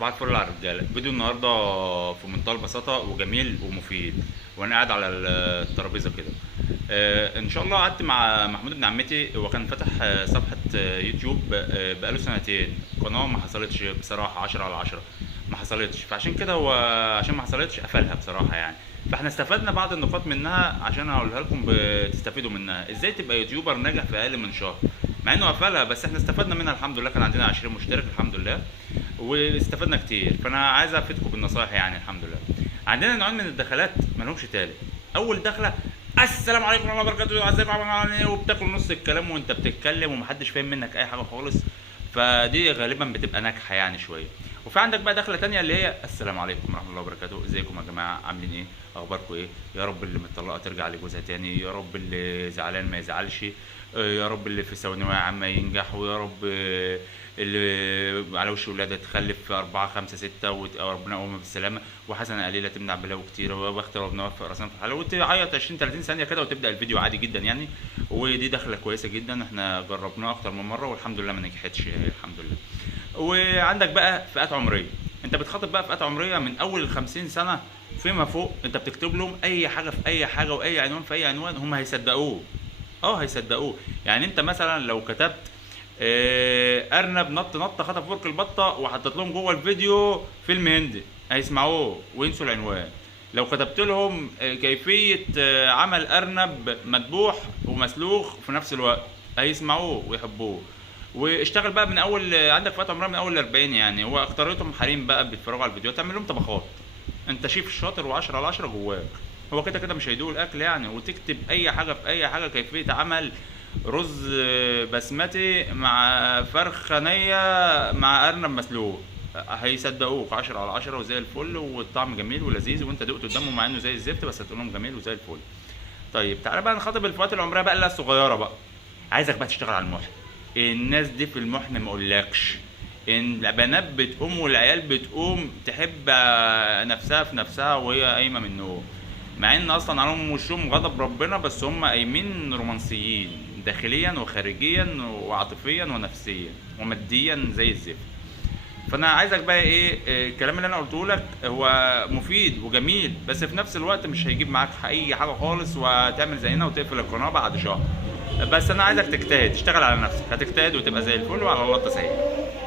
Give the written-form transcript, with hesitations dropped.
صباح الفل على الرجاله. فيديو النهارده في منتهى البساطه وجميل ومفيد، وانا قاعد على الترابيزه كده. ان شاء الله قعدت مع محمود ابن عمتي. هو كان فتح صفحه يوتيوب بقاله سنتين. قناه ما حصلتش بصراحه 10 على 10، ما حصلتش. فعشان كده هو عشان ما حصلتش قفلها بصراحه يعني. فاحنا استفدنا بعض النقاط منها عشان هقولها لكم تستفيدوا منها ازاي تبقى يوتيوبر ناجح في اقل من شهر. مع انه قفلها بس احنا استفدنا منها الحمد لله. كان عندنا 20 مشترك الحمد لله، واستفدنا كتير. فانا عايز افيدكم بالنصائح يعني الحمد لله. عندنا نوعين من الدخلات ما لهمش تالت. اول دخله: السلام عليكم ورحمه الله وبركاته، ازيكم عاملين ايه، وبتاكل نص الكلام وانت بتتكلم ومحدش فاهم منك اي حاجه خالص. فدي غالبا بتبقى ناجحه يعني شويه. وفي عندك بقى دخله تانية اللي هي: السلام عليكم ورحمه الله وبركاته، ازيكم يا جماعه، عاملين ايه، اخباركم ايه، يا رب اللي متطلقه ترجع لجوزها تاني، يا رب اللي زعلان ما يزعلش، يا رب اللي في ثانويه عامه ينجح، ويا رب اللي على وش ولاده تخلف في 4 5 6 وربنا يقومها بالسلامه، وحسنه قليله تمنع بلاوي كتير، وبخت ربنا يوفق راسنا في الحلال، وتعيط 20 30 ثانيه كده وتبدا الفيديو عادي جدا يعني. ودي دخله كويسه جدا، احنا جربناها اكتر من مره والحمد لله ما نجحتش الحمد لله. وعندك بقى فئات عمريه. انت بتخاطب بقى فئات عمريه من اول ال 50 سنه فيما فوق. انت بتكتب لهم اي حاجه في اي حاجه واي عنوان في اي عنوان، هم هيصدقوه. هيصدقوه. يعني انت مثلا لو كتبت ارنب نط نطه خطف ورك البطه وحطيت لهم جوه الفيديو فيلم هندي، هيسمعوه وينسوا العنوان. لو كتبت لهم كيفيه عمل ارنب مذبوح ومسلوخ في نفس الوقت، هيسمعوه ويحبوه. واشتغل بقى من اول، عندك فئات عمرها من اول 40 يعني. هو اكتريتهم حريم بقى بيتفرجوا على الفيديوهات، تعمل لهم طبخات. انت شيف شاطر و10 على 10 جواك. هو كده كده مش هيدوق الاكل يعني. وتكتب اي حاجه في اي حاجه: كيفيه عمل رز بسمتي مع فرخه نيه مع ارنب مسلوق، هيصدقوك 10 على 10 وزي الفل، والطعم جميل ولذيذ، وانت دقت قدامهم مع انه زي الزفت بس هتقول لهم جميل وزي الفل. طيب تعالى بقى نخاطب الفئات العمريه بقى اللي هي الصغيره بقى. عايزك بقى تشتغل على المحن. الناس دي في المحن ما اقولكش، ان البنات بتقوم والعيال بتقوم تحب نفسها في نفسها وهي قايمه من النوم، مع ان اصلا عليهم وشهم غضب ربنا، بس هم قايمين رومانسيين داخليا وخارجيا وعاطفيا ونفسيا وماديا زي الزفت. فانا عايزك بقى ايه، الكلام اللي انا قلته لك هو مفيد وجميل، بس في نفس الوقت مش هيجيب معاك اي حاجه خالص، وهتعمل زينا وتقفل القناه بعد شهر. بس انا عايزك تجتهد، تشتغل على نفسك، هتجتهد وتبقى زي الفل وعلى الله التسهيل.